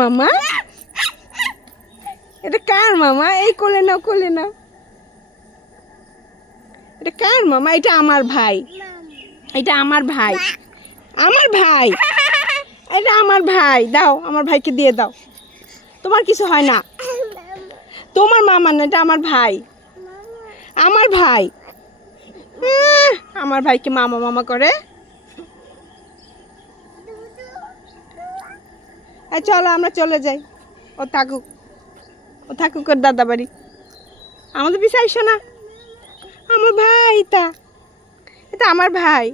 মামা? এটা কার মামা? এই কোলে নাও, কোলে নাও। এটা কার মামা? এটা আমার ভাই। এটা আমার ভাই। আমার ভাই। এটা আমার ভাই। দাও, আমার ভাইকে দিয়ে দাও। তোমার কিছু হয় না। তোমার মামা না, এটা আমার ভাই। আমার ভাই। আমার ভাইকে মামা মামা করে। চলো আমরা চলে যাই। ও থাকুক, ও থাকুক ওর দাদা বাড়ি। আমাদের পিছে আইসো না। আমার ভাই এটা, এটা আমার ভাই।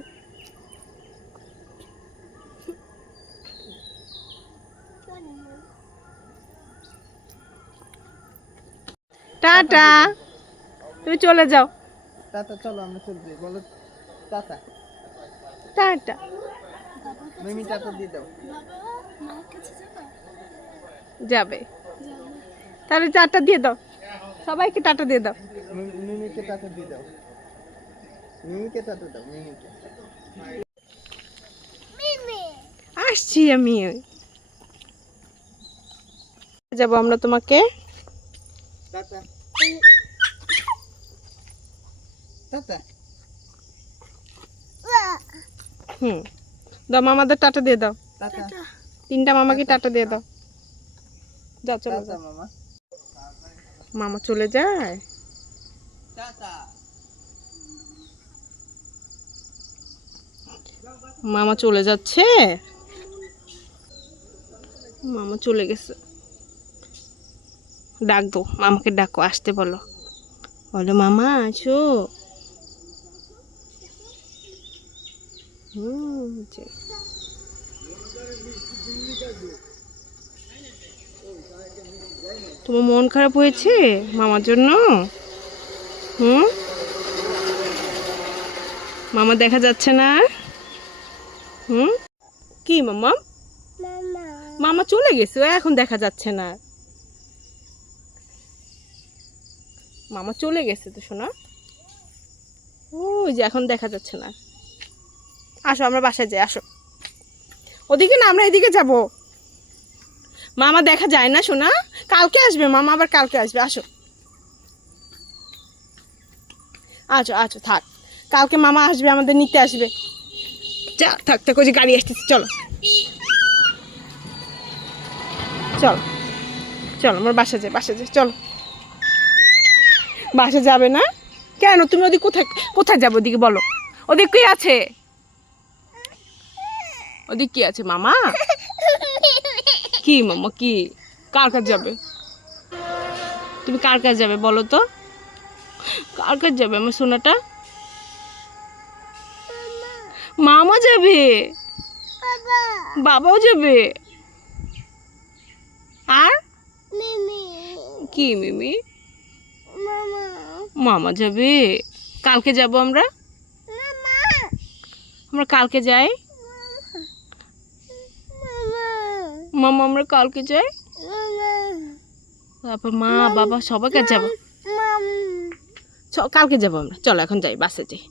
টাটা, তুমি চলে যাও। টাটা, চলো আমরা চলে যাই। বলো টাটা। টাটা। মিমি টাটা দিয়ে দাও। যাবে, তাহলে টাটা দিয়ে দাও, সবাইকে টাটা দিয়ে দাও। মিমিকে টাটা দিয়ে দাও। মিমিকে টাটা দাও। মিমিকে। আসছি আমি। যাবো আমরা তোমাকে। Tata tata. দাও, মামাদের টাটা দিয়ে দাও। টাটা। তিনটা মামাকে টাটা দিয়ে দাও। যাও, চলে টাটা যাও। মামা। মামা চলে যায়। টাটা। মামা চলে যাচ্ছে। মামা চলে গেছে। ডাক দো, মামাকে ডাকো, আসতে বলো। বলো মামা আসো। তোমার মন খারাপ হয়েছে মামার জন্য? মামা দেখা যাচ্ছে না আর? কি মামা? মামা চলে গেছে, এখন দেখা যাচ্ছে না। মামা চলে গেছে তো সোনা। ওই যে এখন দেখা যাচ্ছে না। আসো আমরা বাসায় যাই, আসো। ওদিকে না, আমরা এদিকে যাব। মামা দেখা যায় না সোনা। কালকে আসবে মামা, আবার কালকে আসবে। আসো, আচ্ছা আচ্ছা থাক, কালকে মামা আসবে, আমাদের নিতে আসবে। যা থাক থাক, ওই যে গাড়ি আসতেছে। চলো চলো চলো, আমার বাসা যাই, বাসা যাই, চলো। বাসা যাবে না কেন? তুমি ওদিকে কোথায় কোথায় যাবো? ওদিকে বলো, ওদিক কি আছে? ওদিক কি আছে মামা? কি মামা কি? কার কাছে যাবে? তুমি কার কাছে যাবে বলো তো? কার কাছে যাবে আমার সোনাটা? মামা যাবে, বাবাও যাবে, আর কি মিমি? মামা যাবে। কালকে যাব আমরা। আমরা কালকে যাই মামা, আমরা কালকে যাই। তারপর মা বাবা সবার কাছে যাবো। কালকে যাবো আমরা। চলো এখন যাই, বাসে যাই।